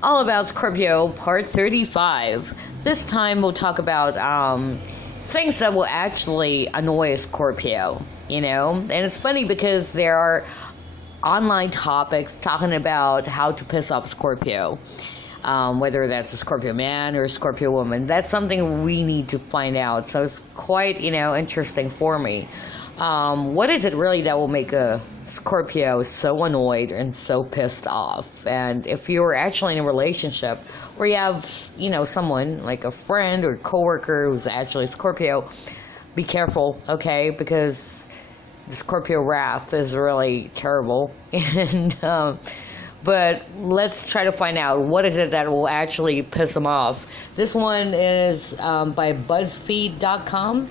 All about Scorpio, part 35. This time we'll talk about things that will actually annoy a Scorpio, you know? And it's funny because there are online topics talking about how to piss off Scorpio. Whether that's a Scorpio man or a Scorpio woman. That's something we need to find out. So it's quite, interesting for me. What is it really that will make a Scorpio so annoyed and so pissed off? And if you're actually in a relationship where you have, someone like a friend or coworker who's actually a Scorpio, be careful, okay? Because the Scorpio wrath is really terrible. And, but let's try to find out what is it that will actually piss them off. This one is by BuzzFeed.com,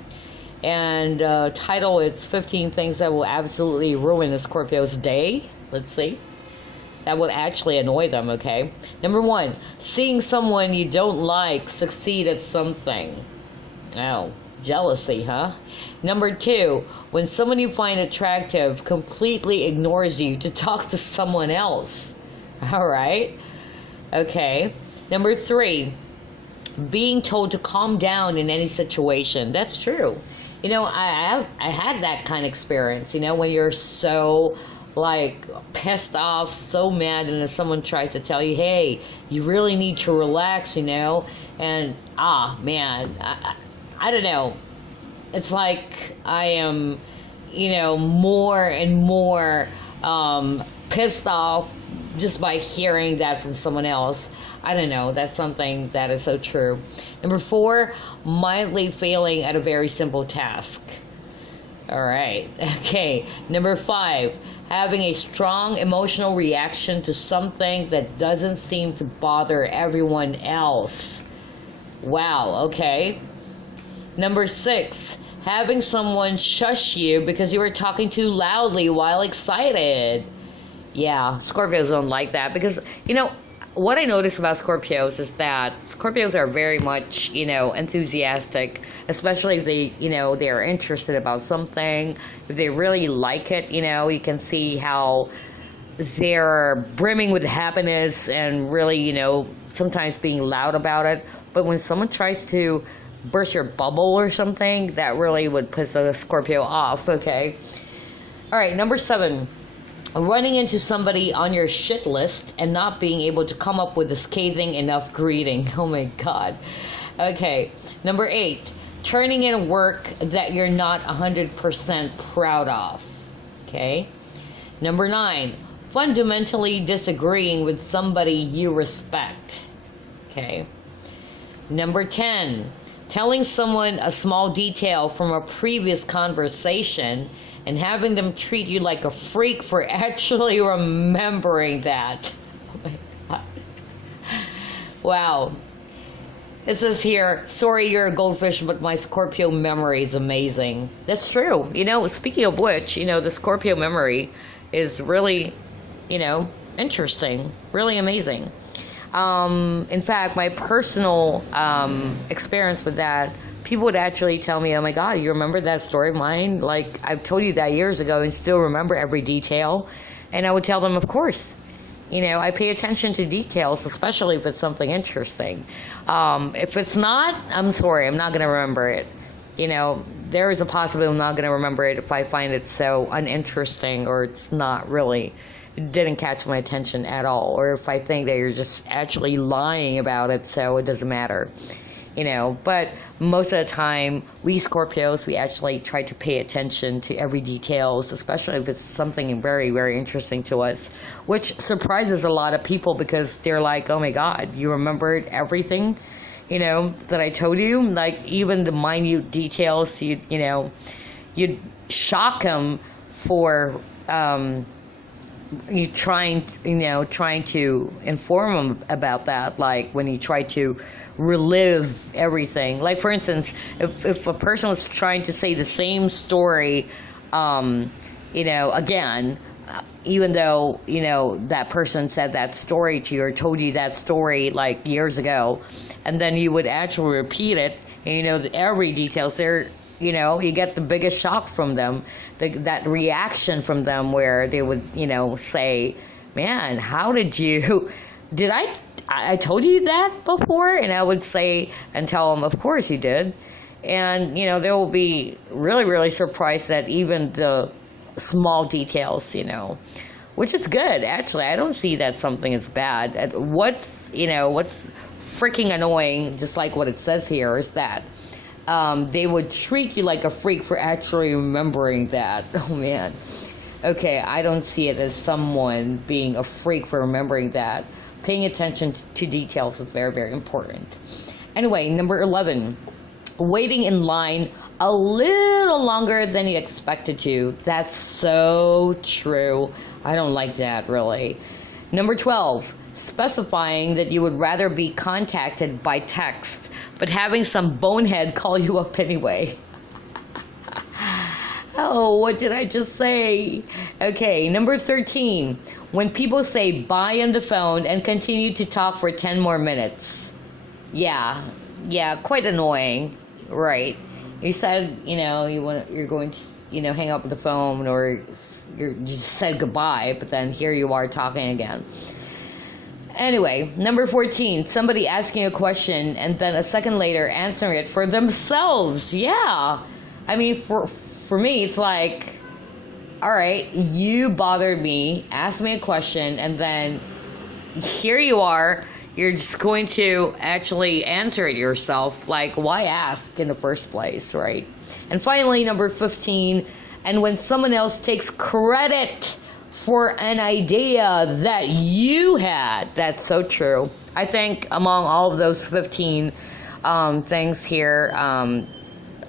and title it's 15 things that will absolutely ruin a Scorpio's day. Let's see. That will actually annoy them, okay? Number 1, seeing someone you don't like succeed at something. Oh, jealousy, huh? Number 2, when someone you find attractive completely ignores you to talk to someone else. All right. Okay. Number 3, being told to calm down in any situation. That's true. I had that kind of experience, when you're so pissed off, so mad, and if someone tries to tell you, hey, you really need to relax, and man, I don't know. It's like I am, more and more pissed off just by hearing that from someone else. I don't know, that's something that is so true. Number 4, mildly failing at a very simple task. All right. Okay. Number 5, having a strong emotional reaction to something that doesn't seem to bother everyone else. Wow. Okay. Number 6, having someone shush you because you were talking too loudly while excited. Yeah, Scorpios don't like that because, what I notice about Scorpios is that Scorpios are very much, enthusiastic, especially if they, they're interested about something. If they really like it, you can see how they're brimming with happiness and really, sometimes being loud about it. But when someone tries to burst your bubble or something, that really would piss a Scorpio off, okay? All right, number 7. Running into somebody on your shit list and not being able to come up with a scathing enough greeting. Oh my God. Okay. Number 8, turning in work that you're not 100% proud of. Okay. Number 9, fundamentally disagreeing with somebody you respect. Okay. Number 10, telling someone a small detail from a previous conversation and having them treat you like a freak for actually remembering that. Oh my God. Wow. It says here, sorry you're a goldfish, but my Scorpio memory is amazing. That's true. Speaking of which, the Scorpio memory is really, interesting, really amazing. In fact, my personal experience with that, people would actually tell me, oh my God, you remember that story of mine? Like, I've told you that years ago and still remember every detail. And I would tell them, of course. I pay attention to details, especially if it's something interesting. If it's not, I'm sorry, I'm not going to remember it. There is a possibility I'm not going to remember it if I find it so uninteresting or it's not really, it didn't catch my attention at all. Or if I think that you're just actually lying about it, so it doesn't matter. But most of the time, we Scorpios, we actually try to pay attention to every details, especially if it's something very, very interesting to us, which surprises a lot of people because they're like, oh my God, you remembered everything, that I told you? Like, even the minute details, you'd shock them for, you trying to inform them about that, like when you try to relive everything. Like, for instance, if a person was trying to say the same story, again, even though, that person said that story to you or told you that story like years ago, and then you would actually repeat it, and every details there, you get the biggest shock from them, that reaction from them where they would, say, man, how did I I told you that before, and I would say and tell them, of course you did. And, they will be really, really surprised that even the small details, which is good, actually. I don't see that something is bad. What's freaking annoying, just like what it says here, is that they would treat you like a freak for actually remembering that. Oh, man. Okay, I don't see it as someone being a freak for remembering that. Paying attention to details is very, very important. Anyway, number 11, waiting in line a little longer than you expected to. That's so true. I don't like that, really. Number 12, specifying that you would rather be contacted by text, but having some bonehead call you up anyway. Oh, what did I just say? Okay, number 13, when people say bye on the phone and continue to talk for 10 more minutes. Yeah, quite annoying, right? You said, you're going to, hang up the phone, or you just said goodbye, but then here you are talking again. Anyway, number 14, somebody asking a question and then a second later answering it for themselves. Yeah. I mean, for me, it's like, all right, you bothered me, asked me a question, and then here you are, you're just going to actually answer it yourself. Like, why ask in the first place, right? And finally, number 15, and when someone else takes credit for an idea that you had. That's so true. I think among all of those 15 things here,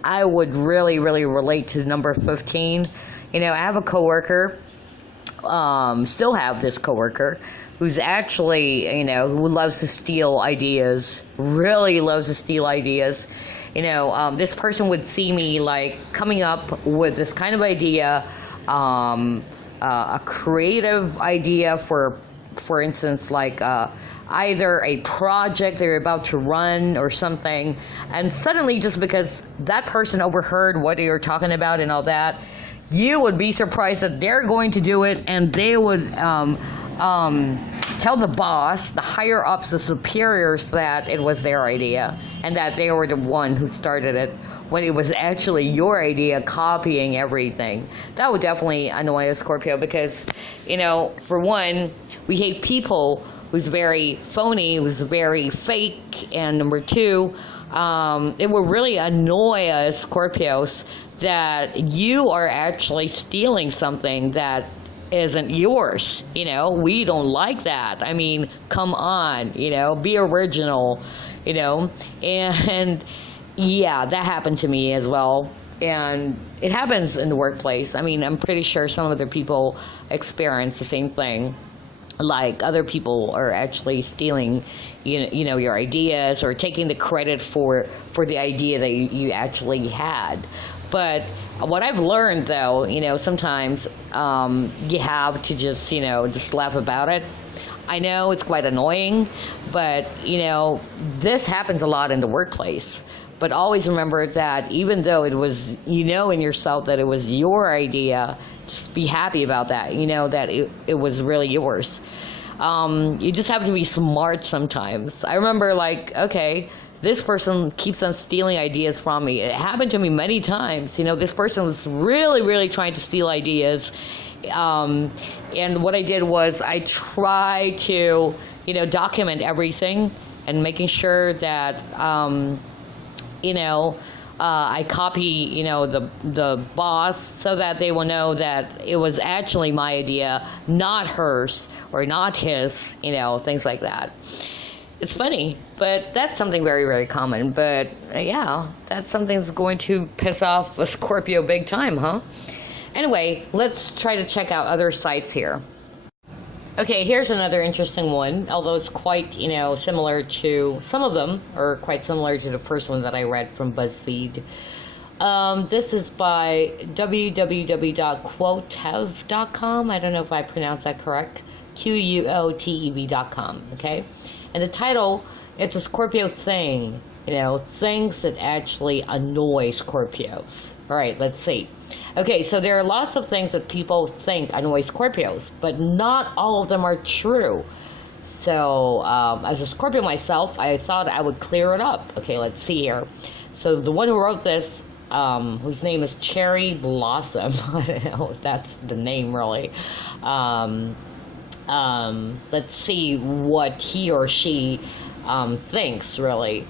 I would really, really relate to number 15. I have a coworker, still have this coworker, who's actually, who loves to steal ideas, really loves to steal ideas. This person would see me like coming up with this kind of idea, a creative idea for instance, like either a project they're about to run or something, and suddenly, just because that person overheard what you're talking about and all that, you would be surprised that they're going to do it, and they would tell the boss, the higher ups, the superiors, that it was their idea and that they were the one who started it, when it was actually your idea, copying everything. That would definitely annoy a Scorpio because, for one, we hate people who's very phony, who's very fake, and number two, it will really annoy us Scorpios that you are actually stealing something that isn't yours. We don't like that. I mean, come on, be original, and yeah, that happened to me as well. And it happens in the workplace. I mean, I'm pretty sure some other people experience the same thing. Like, other people are actually stealing, your ideas, or taking the credit for the idea that you actually had. But what I've learned, though, sometimes you have to just laugh about it. I know it's quite annoying, but, this happens a lot in the workplace. But always remember that even though it was, in yourself that it was your idea, just be happy about that. That it was really yours. You just have to be smart sometimes. I remember, okay, this person keeps on stealing ideas from me. It happened to me many times. This person was really, really trying to steal ideas. And what I did was I tried to, document everything and making sure that, I copy, the boss, so that they will know that it was actually my idea, not hers or not his, things like that. It's funny, but that's something very, very common. But yeah, that's something that's going to piss off a Scorpio big time, huh? Anyway, let's try to check out other sites here. Okay, here's another interesting one, although it's quite, similar to, some of them are quite similar to the first one that I read from BuzzFeed. This is by www.quotev.com. I don't know if I pronounced that correct. QUOTEV.com, okay? And the title, it's a Scorpio thing, things that actually annoy Scorpios. All right, let's see. Okay, so there are lots of things that people think annoy Scorpios, but not all of them are true. So, as a Scorpio myself, I thought I would clear it up. Okay, let's see here. So, the one who wrote this, whose name is Cherry Blossom, I don't know if that's the name really. Let's see what he or she thinks, really.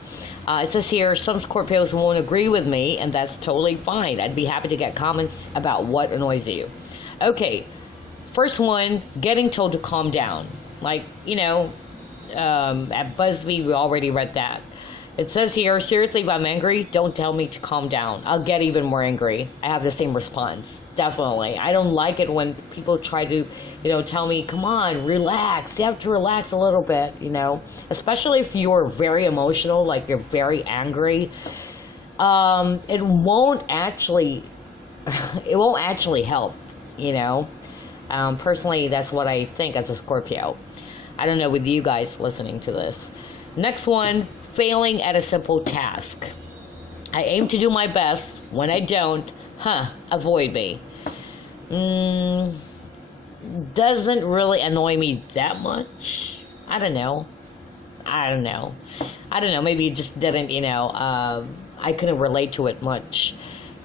It says here, some Scorpios won't agree with me, and that's totally fine. I'd be happy to get comments about what annoys you. Okay, first one, getting told to calm down. Like, at BuzzFeed, we already read that. It says here, seriously, if I'm angry, don't tell me to calm down. I'll get even more angry. I have the same response. Definitely. I don't like it when people try to, tell me, come on, relax. You have to relax a little bit, Especially if you're very emotional, like you're very angry. It won't actually help, Personally, that's what I think as a Scorpio. I don't know with you guys listening to this. Next one, failing at a simple task. I aim to do my best. When I don't, avoid me. Doesn't really annoy me that much. I don't know. Maybe it just didn't, I couldn't relate to it much.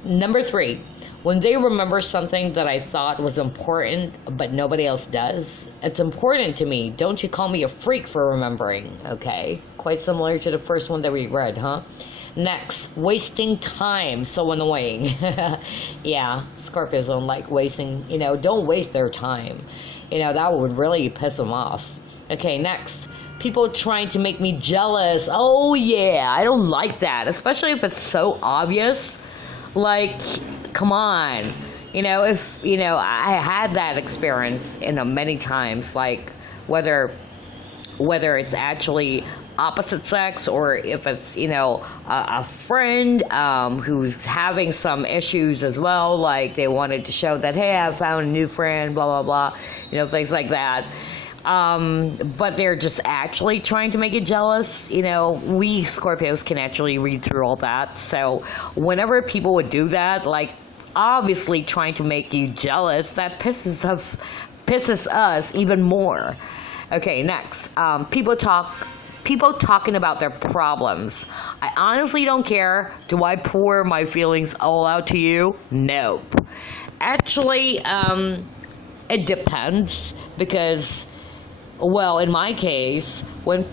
Number 3, when they remember something that I thought was important, but nobody else does, it's important to me. Don't you call me a freak for remembering, okay? Quite similar to the first one that we read, huh? Next, wasting time. So annoying. Yeah, Scorpios don't like wasting, don't waste their time. That would really piss them off. Okay, next, people trying to make me jealous. Oh, yeah, I don't like that, especially if it's so obvious. Like, come on, if, I had that experience, many times, like, whether it's actually opposite sex or if it's, a friend, who's having some issues as well, like they wanted to show that, hey, I found a new friend, blah, blah, blah, things like that. But they're just actually trying to make you jealous. We Scorpios can actually read through all that. So whenever people would do that, like obviously trying to make you jealous, that pisses us even more. Okay, next, people talking about their problems. I honestly don't care. Do I pour my feelings all out to you? Nope. Actually, it depends because, well, in my case, when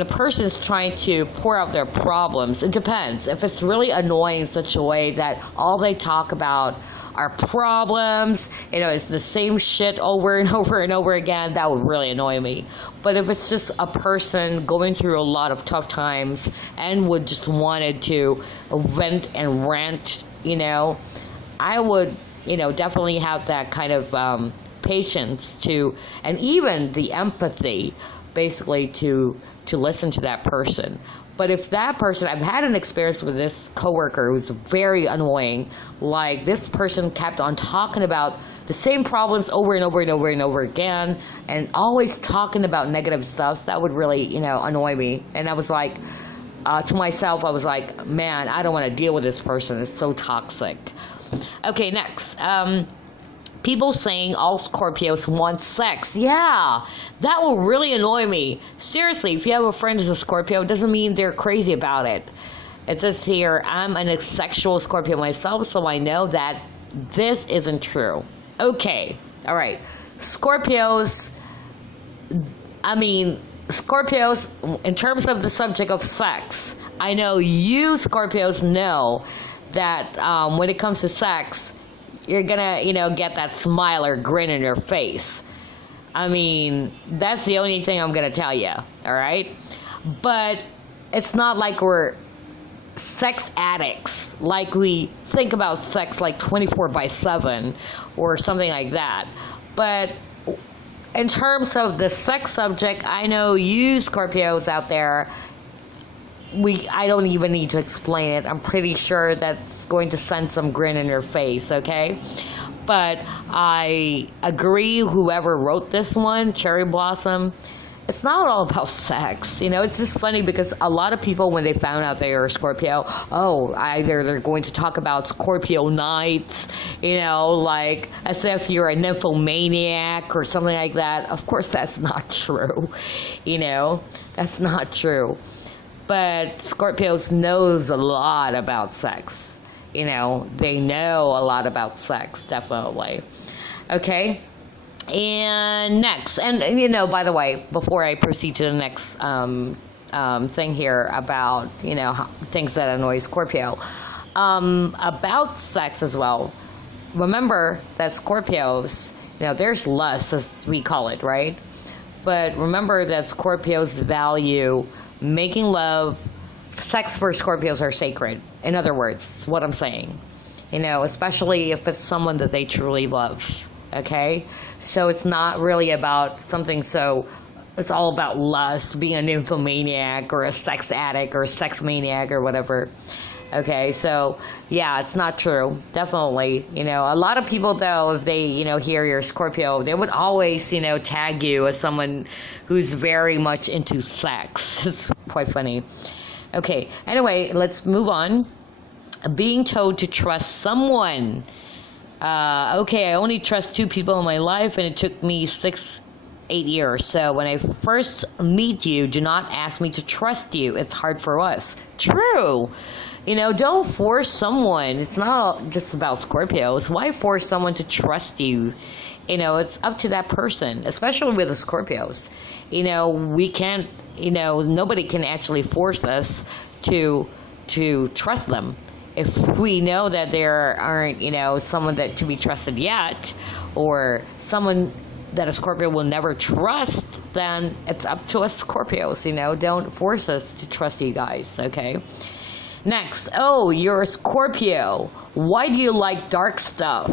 a person is trying to pour out their problems, it depends. If it's really annoying in such a way that all they talk about are problems, it's the same shit over and over and over again, that would really annoy me. But if it's just a person going through a lot of tough times and would just wanted to vent and rant, I would, definitely have that kind of patience to, and even the empathy, basically to listen to that person. But if that person, I've had an experience with this coworker who's very annoying. Like, this person kept on talking about the same problems over and over and over and over again, and always talking about negative stuff. That would really, annoy me. And I was like, to myself, I was like, man, I don't want to deal with this person. It's so toxic. Okay, next. People saying all Scorpios want sex. Yeah, that will really annoy me. Seriously, if you have a friend who's a Scorpio, it doesn't mean they're crazy about it. It says here, I'm an asexual Scorpio myself, so I know that this isn't true. Okay, all right. Scorpios, in terms of the subject of sex, I know you Scorpios know that when it comes to sex, you're gonna, get that smile or grin in your face. That's the only thing I'm gonna tell you, alright? But it's not like we're sex addicts, like we think about sex like 24/7 or something like that. But in terms of the sex subject, I know you Scorpios out there, I don't even need to explain it. I'm pretty sure that's going to send some grin in your face, okay? But I agree, whoever wrote this one, Cherry Blossom, it's not all about sex. It's just funny because a lot of people, when they found out they are a Scorpio, either they're going to talk about Scorpio nights, like as if you're a nymphomaniac or something like that. Of course, that's not true. That's not true. But Scorpios knows a lot about sex. They know a lot about sex, definitely. Okay? And next, and by the way, before I proceed to the next thing here about, things that annoy Scorpio, about sex as well, remember that Scorpios, there's lust, as we call it, right? But remember that Scorpios value making love. Sex for Scorpios are sacred. In other words, what I'm saying. Especially if it's someone that they truly love. Okay? So it's not really about something it's all about lust, being a nymphomaniac or a sex addict or a sex maniac or whatever. Okay, so yeah, it's not true. Definitely. A lot of people though, if they, hear you're Scorpio, they would always, tag you as someone who's very much into sex. It's quite funny. Okay, anyway, let's move on. Being told to trust someone. Okay, I only trust 2 people in my life, and it took me 8 years. So when I first meet you, do not ask me to trust you. It's hard for us. True. Don't force someone. It's not just about Scorpios. Why force someone to trust you? It's up to that person, especially with the Scorpios. We can't, nobody can actually force us to trust them. If we know that there aren't, someone that to be trusted yet, or someone that a Scorpio will never trust, then it's up to us Scorpios, don't force us to trust you guys, okay? Next, you're a Scorpio. Why do you like dark stuff?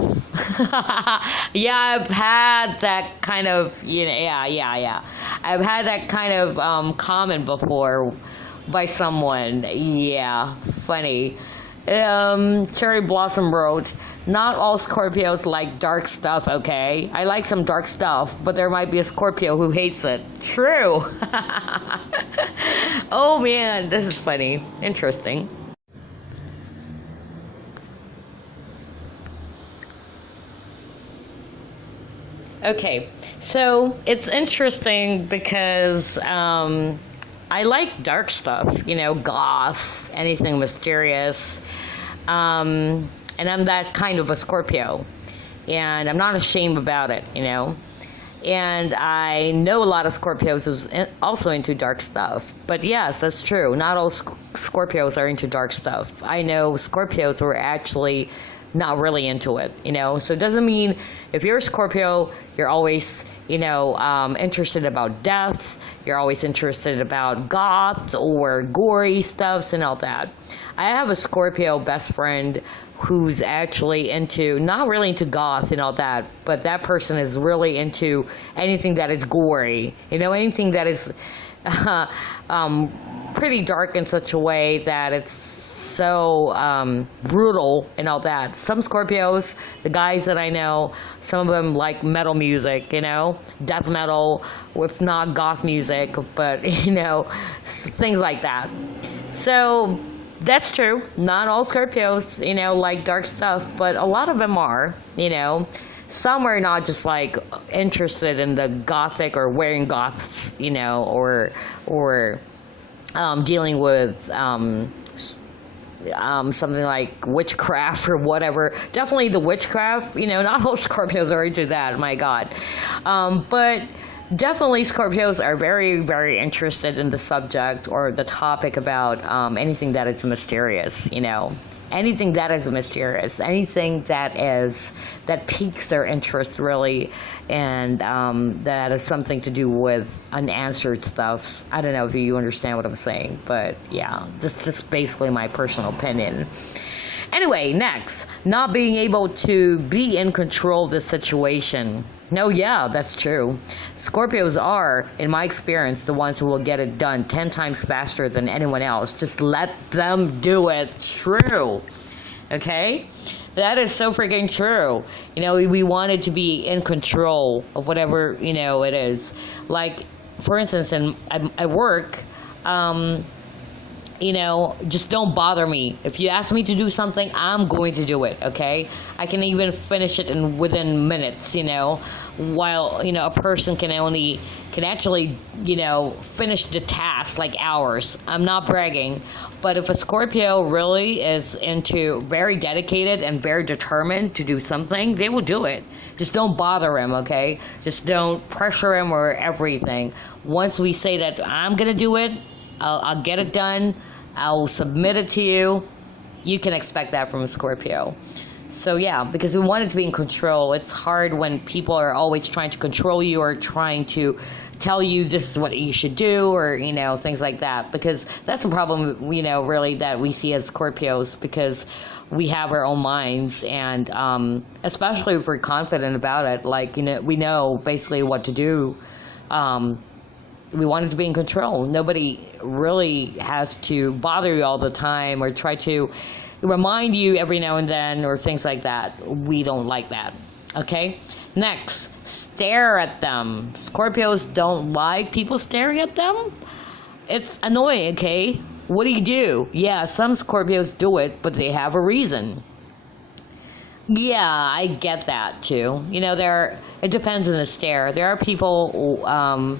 Yeah, I've had that kind of, yeah. I've had that kind of comment before by someone. Yeah, funny. Cherry Blossom wrote, not all Scorpios like dark stuff, okay? I like some dark stuff, but there might be a Scorpio who hates it. True. Oh man, this is funny. Interesting. Okay, so it's interesting because I like dark stuff, goth, anything mysterious. And I'm that kind of a Scorpio. And I'm not ashamed about it, And I know a lot of Scorpios is also into dark stuff. But yes, that's true. Not all Scorpios are into dark stuff. I know Scorpios who are actually not really into it, So it doesn't mean if you're a Scorpio, you're always, interested about death. You're always interested about goth or gory stuff and all that. I have a Scorpio best friend who's actually not really into goth and all that, but that person is really into anything that is gory, anything that is pretty dark in such a way that it's so brutal and all that. Some Scorpios, the guys that I know, some of them like metal music, death metal, if not goth music, but things like that. So that's true. Not all Scorpios, like dark stuff, but a lot of them are, Some are not just like interested in the gothic or wearing goths, or dealing with something like witchcraft or whatever. Definitely the witchcraft, not all Scorpios are into that, my God. But definitely Scorpios are very, very interested in the subject or the topic about anything that is mysterious, anything that is mysterious, anything that piques their interest really, and that is something to do with unanswered stuff. I don't know if you understand what I'm saying, but yeah, that's just basically my personal opinion. Anyway, next, not being able to be in control of the situation. No, yeah, that's true. Scorpios are, in my experience, the ones who will get it done 10 times faster than anyone else. Just let them do it. True. Okay? That is so freaking true. We wanted to be in control of whatever, it is. Like, for instance, at work, um, just don't bother me. If you ask me to do something, I'm going to do it, okay? I can even finish it within minutes, while, a person can actually, finish the task like hours. I'm not bragging, but if a Scorpio really is very dedicated and very determined to do something, they will do it. Just don't bother him, okay? Just don't pressure him or everything. Once we say that I'm gonna do it, I'll get it done. I'll submit it to you. You can expect that from a Scorpio. So yeah, because we want it to be in control. It's hard when people are always trying to control you or trying to tell you this is what you should do, or things like that. Because that's a problem, really, that we see as Scorpios, because we have our own minds, and especially if we're confident about it, like we know basically what to do. We want it to be in control. Nobody really has to bother you all the time or try to remind you every now and then or things like that. We don't like that. Okay? Next, stare at them. Scorpios don't like people staring at them. It's annoying, okay? What do you do? Yeah, some Scorpios do it, but they have a reason. Yeah, I get that too. It depends on the stare. There are people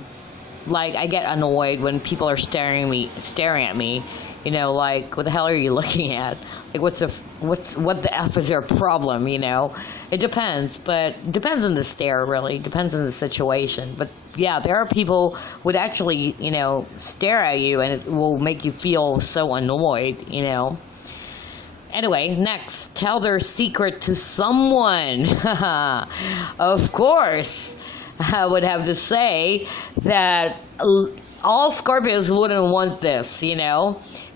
like, I get annoyed when people are staring at me, like, what the hell are you looking at? Like, what the F is their problem, It depends, but it depends on the stare, really. It depends on the situation. But yeah, there are people who would actually, stare at you, and it will make you feel so annoyed, Anyway, next, tell their secret to someone. Of course. I would have to say that all Scorpios wouldn't want this,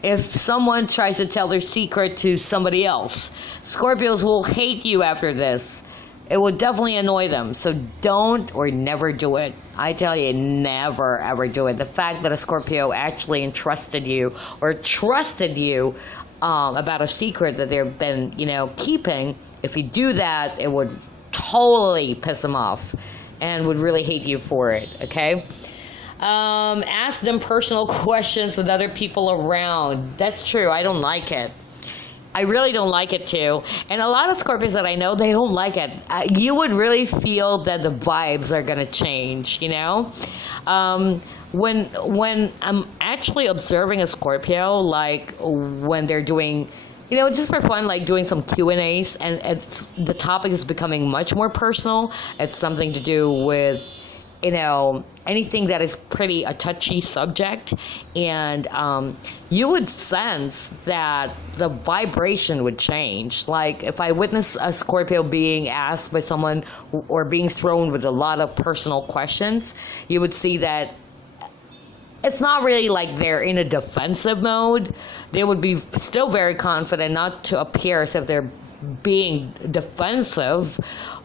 If someone tries to tell their secret to somebody else, Scorpios will hate you after this. It will definitely annoy them. So don't or never do it. I tell you, never ever do it. The fact that a Scorpio actually entrusted you or trusted you about a secret that they've been, keeping, if you do that, it would totally piss them off and would really hate you for it, okay? Ask them personal questions with other people around. That's true. I don't like it. I really don't like it too. And a lot of Scorpios that I know, they don't like it. You would really feel that the vibes are going to change, When I'm actually observing a Scorpio, like when they're doing, just for fun, like doing some Q&As, and the topic is becoming much more personal. It's something to do with, anything that is pretty a touchy subject, and you would sense that the vibration would change. Like if I witness a Scorpio being asked by someone or being thrown with a lot of personal questions, you would see that it's not really like they're in a defensive mode. They would be still very confident, not to appear as if they're being defensive,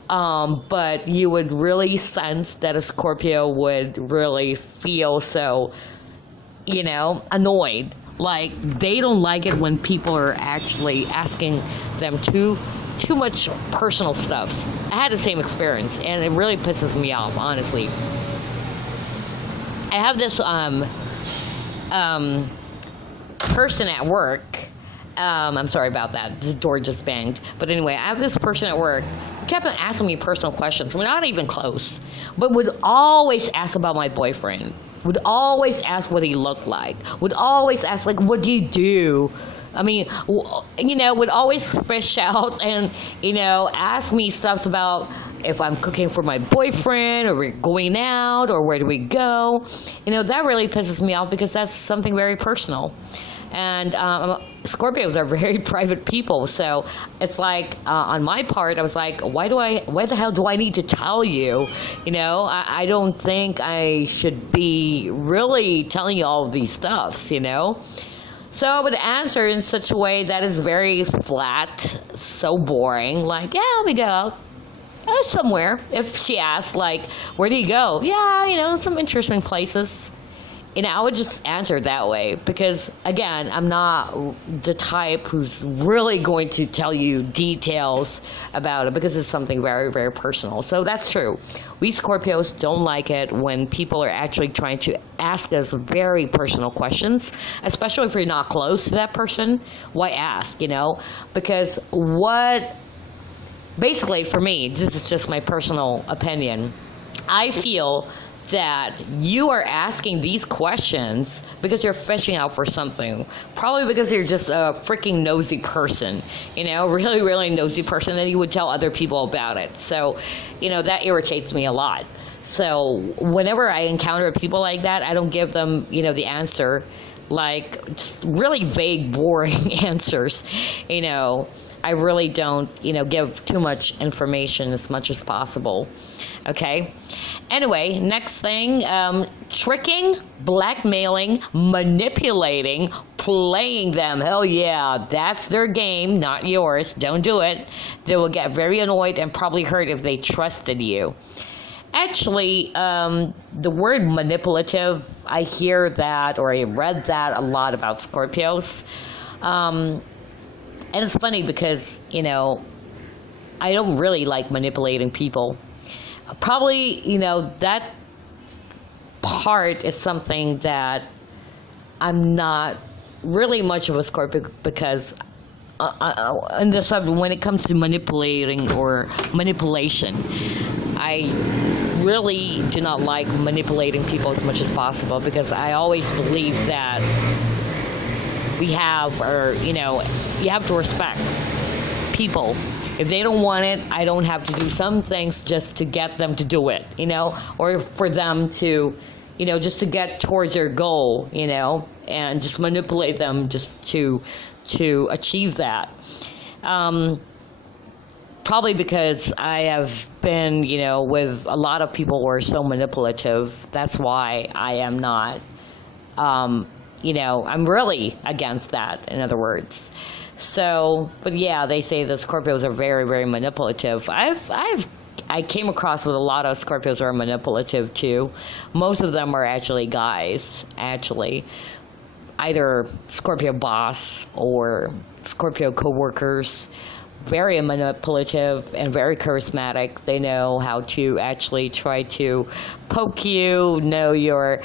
but you would really sense that a Scorpio would really feel so, annoyed. Like they don't like it when people are actually asking them too much personal stuff. I had the same experience, and it really pisses me off, honestly. I have this person at work. I'm sorry about that. The door just banged. But anyway, I have this person at work who kept on asking me personal questions. We're not even close, but would always ask about my boyfriend. Would always ask what he looked like. Would always ask, like, what do you do? I mean, would always fish out and, ask me stuff about if I'm cooking for my boyfriend, or we're going out, or where do we go. That really pisses me off, because that's something very personal. And Scorpios are very private people, so it's like on my part, I was like, why the hell do I need to tell you? I don't think I should be really telling you all of these stuffs, So I would answer in such a way that is very flat, so boring, like, yeah, we go out somewhere. If she asks, like, where do you go? Yeah, some interesting places. I would just answer it that way because, again, I'm not the type who's really going to tell you details about it because it's something very, very personal. So that's true. We Scorpios don't like it when people are actually trying to ask us very personal questions, especially if you're not close to that person. Why ask, Because basically, for me, this is just my personal opinion, I feel that you are asking these questions because you're fishing out for something. Probably because you're just a freaking nosy person, really, really nosy person, and you would tell other people about it. So, that irritates me a lot. So whenever I encounter people like that, I don't give them, the answer, like just really vague, boring answers. I really don't, give too much information as much as possible. Okay. Anyway, next thing, tricking, blackmailing, manipulating, playing them. Hell yeah, that's their game, not yours. Don't do it. They will get very annoyed and probably hurt if they trusted you. Actually, the word manipulative, I hear that, or I read that a lot about Scorpios. And it's funny because, I don't really like manipulating people. Probably, that part is something that I'm not really much of a Scorpio because in the subject, when it comes to manipulating or manipulation, I really do not like manipulating people as much as possible because I always believe that you have to respect people. If they don't want it, I don't have to do some things just to get them to do it, or for them to, just to get towards their goal, and just manipulate them just to achieve that. Probably because I have been, with a lot of people who are so manipulative. That's why I am not, I'm really against that, in other words. So, but yeah, they say the Scorpios are very, very manipulative. I came across with a lot of Scorpios who are manipulative too. Most of them are actually guys, either Scorpio boss or Scorpio co-workers. Very manipulative and very charismatic. They know how to actually try to poke you, know your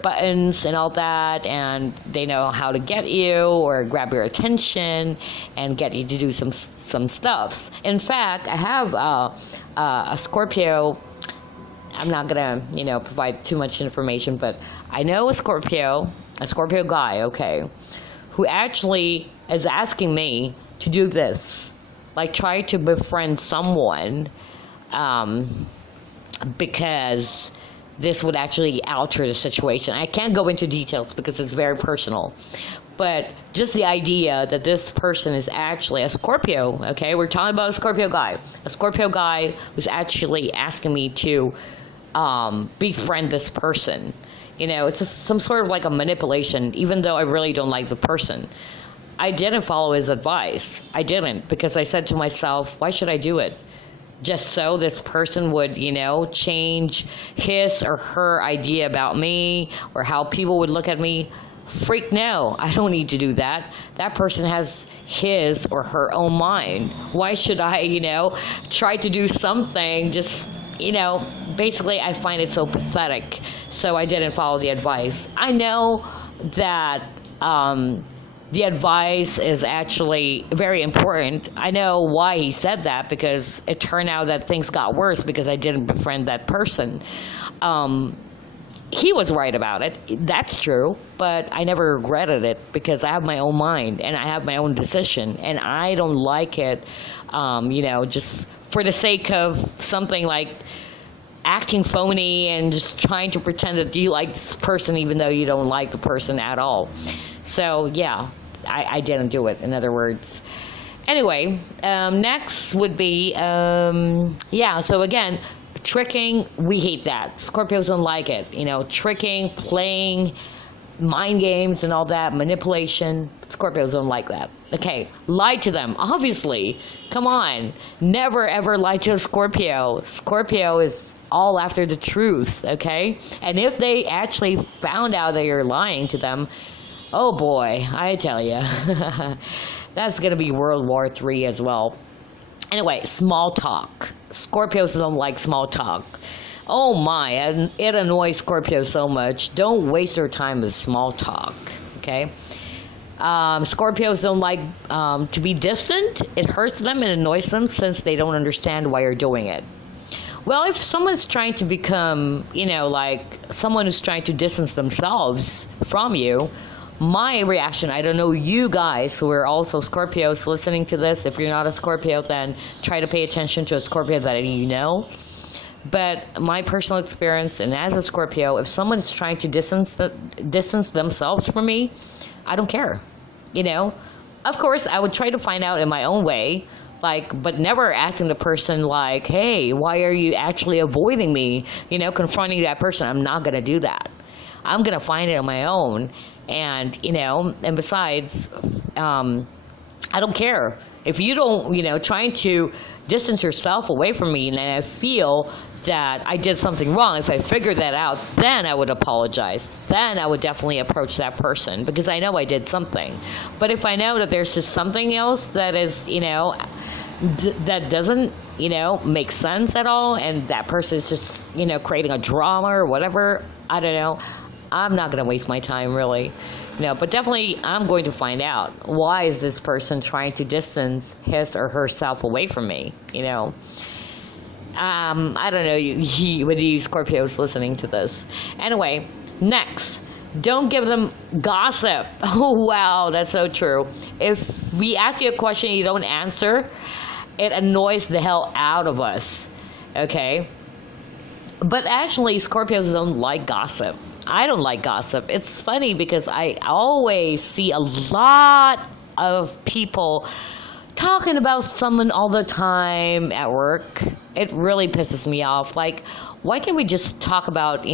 buttons and all that, and they know how to get you or grab your attention and get you to do some stuff. In fact, I have a Scorpio. I'm not gonna provide too much information, but I know a Scorpio guy, okay, who actually is asking me to do this. Like, try to befriend someone because this would actually alter the situation. I can't go into details because it's very personal. But just the idea that this person is actually a Scorpio, okay? We're talking about a Scorpio guy. A Scorpio guy was actually asking me to befriend this person. It's some sort of like a manipulation, even though I really don't like the person. I didn't follow his advice. I didn't, because I said to myself, why should I do it? Just so this person would, change his or her idea about me or how people would look at me. Freak no, I don't need to do that. That person has his or her own mind. Why should I, try to do something just, basically I find it so pathetic. So I didn't follow the advice. I know that, the advice is actually very important. I know why he said that, because it turned out that things got worse because I didn't befriend that person. He was right about it. That's true. But I never regretted it because I have my own mind and I have my own decision. And I don't like it, just for the sake of something like acting phony and just trying to pretend that you like this person even though you don't like the person at all. So, yeah. I didn't do it, in other words. Anyway, next would be, so again, tricking, we hate that. Scorpios don't like it. Tricking, playing, mind games and all that, manipulation. Scorpios don't like that. Okay, lie to them, obviously. Come on. Never ever lie to a Scorpio. Scorpio is all after the truth, okay? And if they actually found out that you're lying to them, oh boy, I tell you, that's going to be World War III as well. Anyway, small talk. Scorpios don't like small talk. Oh my, it annoys Scorpios so much. Don't waste your time with small talk, okay? Scorpios don't like to be distant. It hurts them and annoys them since they don't understand why you're doing it. Well, if someone's trying to become, like someone who's trying to distance themselves from you, my reaction, I don't know you guys who are also Scorpios listening to this, if you're not a Scorpio, then try to pay attention to a Scorpio that you know. But my personal experience, and as a Scorpio, if someone's trying to distance themselves from me, I don't care. Of course, I would try to find out in my own way, but never asking the person like, hey, why are you actually avoiding me? Confronting that person. I'm not going to do that. I'm going to find it on my own. And, and besides, I don't care. If you don't, trying to distance yourself away from me, and I feel that I did something wrong, if I figure that out, then I would apologize. Then I would definitely approach that person because I know I did something. But if I know that there's just something else that is, that doesn't, make sense at all, and that person is just, creating a drama or whatever, I don't know. I'm not going to waste my time, really. But definitely I'm going to find out, why is this person trying to distance his or herself away from me, I don't know, whether you Scorpios listening to this. Anyway, next, don't give them gossip. Oh, wow, that's so true. If we ask you a question and you don't answer, it annoys the hell out of us, okay? But actually, Scorpios don't like gossip. I don't like gossip. It's funny because I always see a lot of people talking about someone all the time at work. It really pisses me off. Why can't we just talk about,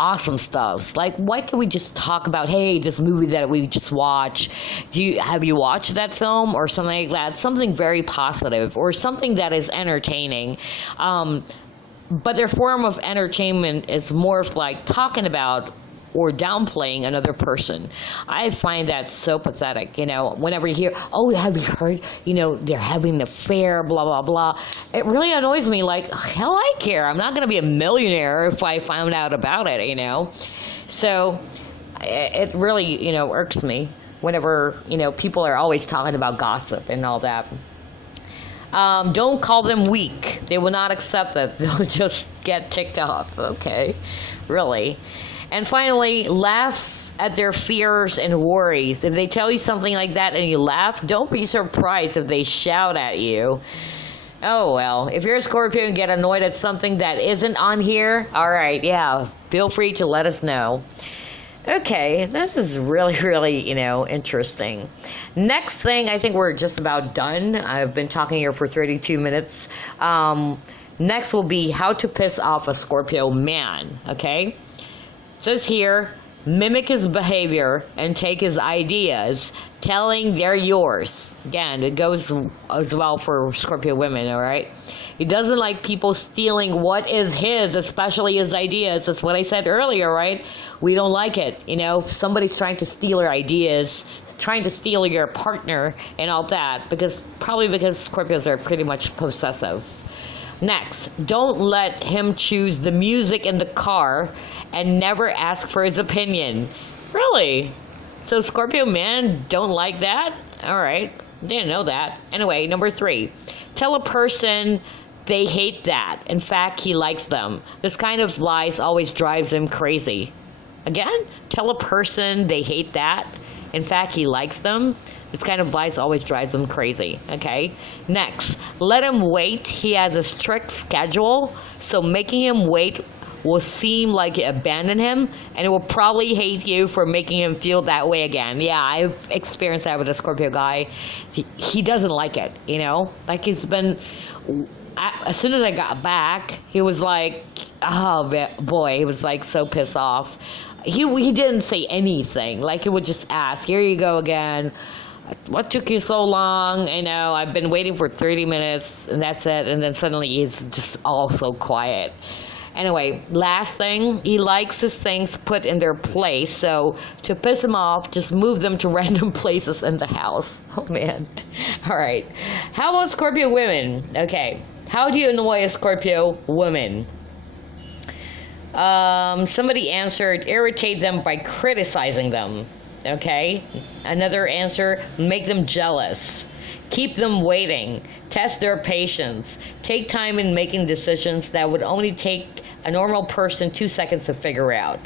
awesome stuff? Why can't we just talk about, hey, this movie that we just watched, have you watched that film or something like that? Something very positive or something that is entertaining. But their form of entertainment is more of talking about or downplaying another person. I find that so pathetic, whenever you hear, oh, have you heard, they're having an affair, blah, blah, blah. It really annoys me, hell, I care. I'm not going to be a millionaire if I found out about it, So it really, irks me whenever, people are always talking about gossip and all that. Don't call them weak. They will not accept that. They'll just get ticked off. Okay, really. And finally, laugh at their fears and worries. If they tell you something like that and you laugh, don't be surprised if they shout at you. Oh, well, if you're a Scorpio and get annoyed at something that isn't on here, all right, yeah, feel free to let us know. Okay, this is really, really, interesting. Next thing, I think we're just about done. I've been talking here for 32 minutes. Next will be how to piss off a Scorpio man, okay? It says here, mimic his behavior and take his ideas, telling they're yours. Again, it goes as well for Scorpio women, all right? He doesn't like people stealing what is his, especially his ideas. That's what I said earlier, right? We don't like it. If somebody's trying to steal your ideas, trying to steal your partner and all that, probably because Scorpios are pretty much possessive. Next, don't let him choose the music in the car and never ask for his opinion. Really? So Scorpio men don't like that? All right. Didn't know that. Anyway, number 3. Tell a person they hate that. In fact, he likes them. This kind of lies always drives him crazy. Again, tell a person they hate that. In fact, he likes them. This kind of lies always drives them crazy, okay? Next, let him wait. He has a strict schedule, so making him wait will seem like you abandon him, and it will probably hate you for making him feel that way again. Yeah, I've experienced that with a Scorpio guy. He doesn't like it, he's been... as soon as I got back, he was like, oh boy, he was like so pissed off. He didn't say anything. Like, he would just ask, here you go again. What took you so long? I know, I've been waiting for 30 minutes, and that's it. And then suddenly he's just all so quiet. Anyway, last thing, he likes his things put in their place. So to piss him off, just move them to random places in the house. Oh, man. All right. How about Scorpio women? Okay. How do you annoy a Scorpio woman? Somebody answered, irritate them by criticizing them. Okay. Another answer, make them jealous. Keep them waiting. Test their patience. Take time in making decisions that would only take a normal person 2 seconds to figure out.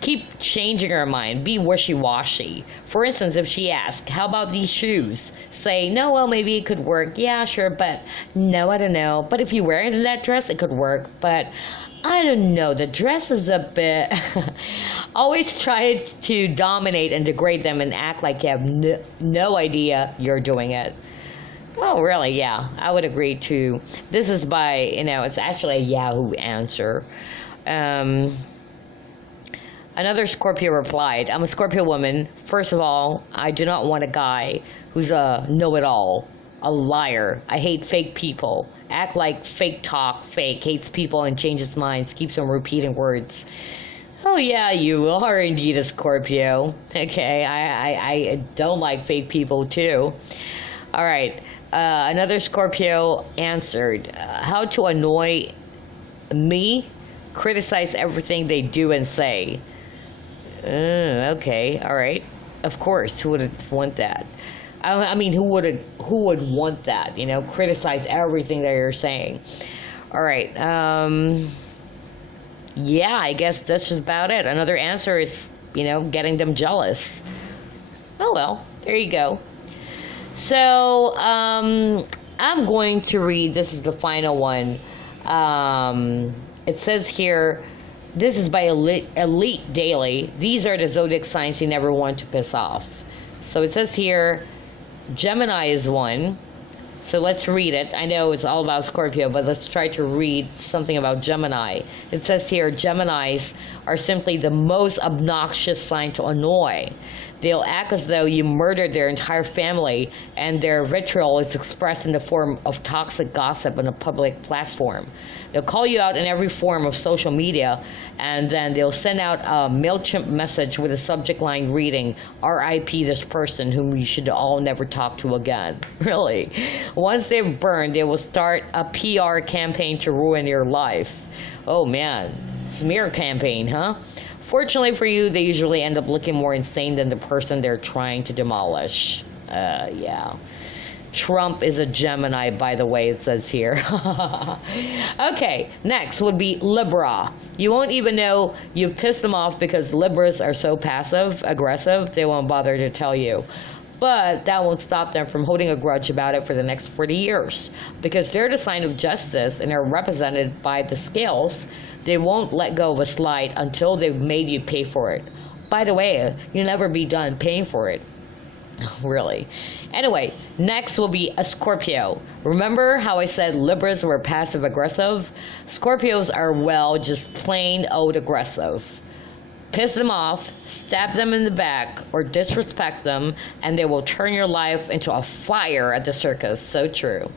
Keep changing her mind. Be wishy-washy. For instance, if she asks, how about these shoes? Say, no, well, maybe it could work. Yeah, sure, but no, I don't know. But if you wear it in that dress, it could work. But I don't know. The dress is a bit... Always try to dominate and degrade them and act like you have no idea you're doing it. Oh, really? Yeah, I would agree too. This is by, it's actually a Yahoo answer. Another Scorpio replied, I'm a Scorpio woman. First of all, I do not want a guy who's a know-it-all, a liar. I hate fake people. Act like fake talk, fake, hates people and changes minds, keeps on repeating words. Oh, yeah, you are indeed a Scorpio. Okay, I don't like fake people too. All right. Another Scorpio answered, how to annoy me? Criticize everything they do and say. Okay, all right. Of course, who would want that? I mean, who would want that? Criticize everything that you're saying. All right. Yeah, I guess that's just about it. Another answer is, getting them jealous. Oh well, there you go. So, I'm going to read, this is the final one. It says here, this is by Elite Daily. These are the zodiac signs you never want to piss off. So it says here, Gemini is one. So let's read it. I know it's all about Scorpio, but let's try to read something about Gemini. It says here, Geminis are simply the most obnoxious sign to annoy. They'll act as though you murdered their entire family, and their vitriol is expressed in the form of toxic gossip on a public platform. They'll call you out in every form of social media, and then they'll send out a MailChimp message with a subject line reading, R.I.P. this person whom we should all never talk to again. Really. Once they've burned, they will start a PR campaign to ruin your life. Oh man, smear campaign, huh? Fortunately for you, they usually end up looking more insane than the person they're trying to demolish. Yeah. Trump is a Gemini, by the way, it says here. Okay, next would be Libra. You won't even know you've pissed them off because Libras are so passive, aggressive, they won't bother to tell you. But that won't stop them from holding a grudge about it for the next 40 years. Because they're the sign of justice and are represented by the scales, they won't let go of a slight until they've made you pay for it. By the way, you'll never be done paying for it. Really. Anyway, next will be a Scorpio. Remember how I said Libras were passive aggressive? Scorpios are, well, just plain old aggressive. Piss them off, stab them in the back, or disrespect them, and they will turn your life into a fire at the circus. So true.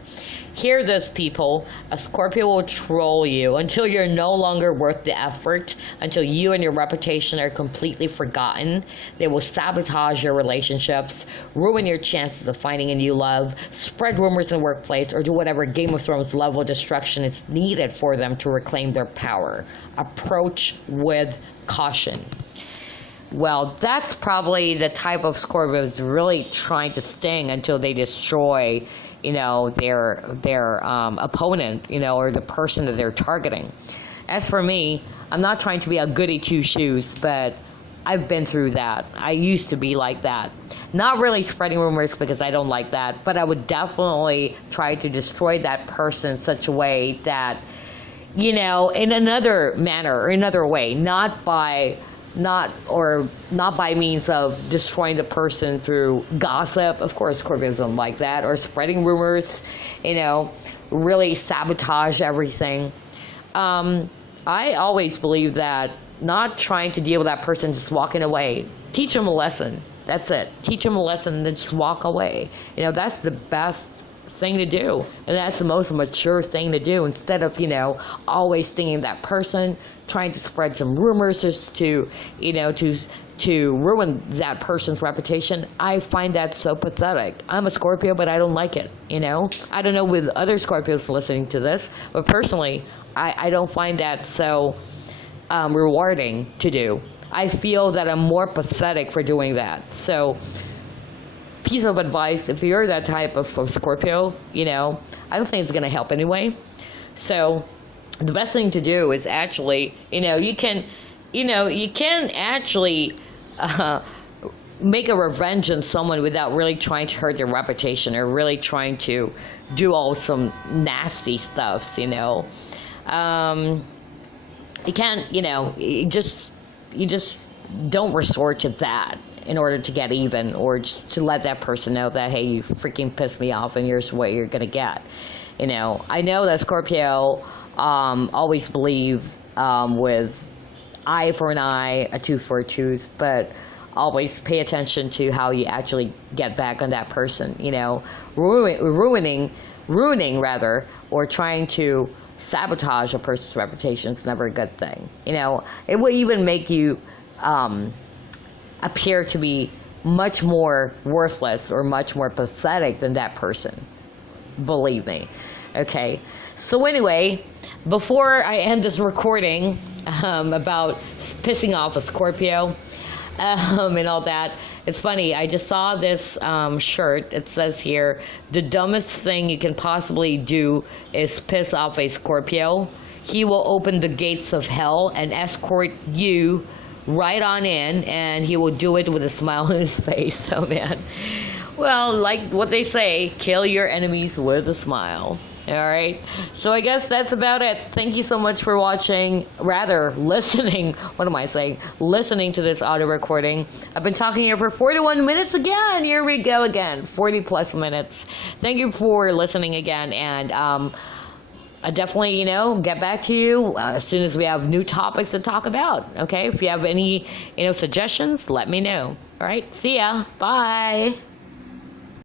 Hear this, people. A Scorpio will troll you until you're no longer worth the effort, until you and your reputation are completely forgotten. They will sabotage your relationships, ruin your chances of finding a new love, spread rumors in the workplace, or do whatever Game of Thrones level destruction is needed for them to reclaim their power. Approach with caution. Well, that's probably the type of Scorpios really trying to sting until they destroy, their opponent, or the person that they're targeting. As for me, I'm not trying to be a goody two-shoes, but I've been through that. I used to be like that. Not really spreading rumors because I don't like that, but I would definitely try to destroy that person in such a way that, in another manner or another way, not by not by means of destroying the person through gossip. Of course, Scorpios don't like that, or spreading rumors, really sabotage everything. I always believe that not trying to deal with that person, just walking away. Teach them a lesson. That's it. Teach them a lesson and then just walk away. That's the best thing to do, and that's the most mature thing to do, instead of always thinking that person, trying to spread some rumors just to to ruin that person's reputation. I find that so pathetic. I'm a Scorpio, but I don't like it. I don't know with other Scorpios listening to this, but personally I don't find that so rewarding to do. I feel that I'm more pathetic for doing that. So, piece of advice, if you're that type of Scorpio, I don't think it's going to help anyway. So the best thing to do is actually, you can actually make a revenge on someone without really trying to hurt their reputation or really trying to do all some nasty stuff. You can't, you just don't resort to that in order to get even, or just to let that person know that, hey, you freaking pissed me off and here's what you're gonna get. I know that Scorpio always believe with eye for an eye, a tooth for a tooth, but always pay attention to how you actually get back on that person. Ruining rather, or trying to sabotage a person's reputation is never a good thing. It will even make you appear to be much more worthless or much more pathetic than that person. Believe me. Okay. So anyway, before I end this recording about pissing off a Scorpio and all that, it's funny. I just saw this shirt. It says here, the dumbest thing you can possibly do is piss off a Scorpio. He will open the gates of hell and escort you right on in, and he will do it with a smile on his face. Oh man. Well, like what they say, kill your enemies with a smile. Alright, so I guess that's about it. Thank you so much for listening, what am I saying? Listening to this audio recording. I've been talking here for 41 minutes again. Here we go again, 40 plus minutes. Thank you for listening again, and I definitely, get back to you as soon as we have new topics to talk about. Okay, if you have any, suggestions, let me know. All right, see ya. Bye.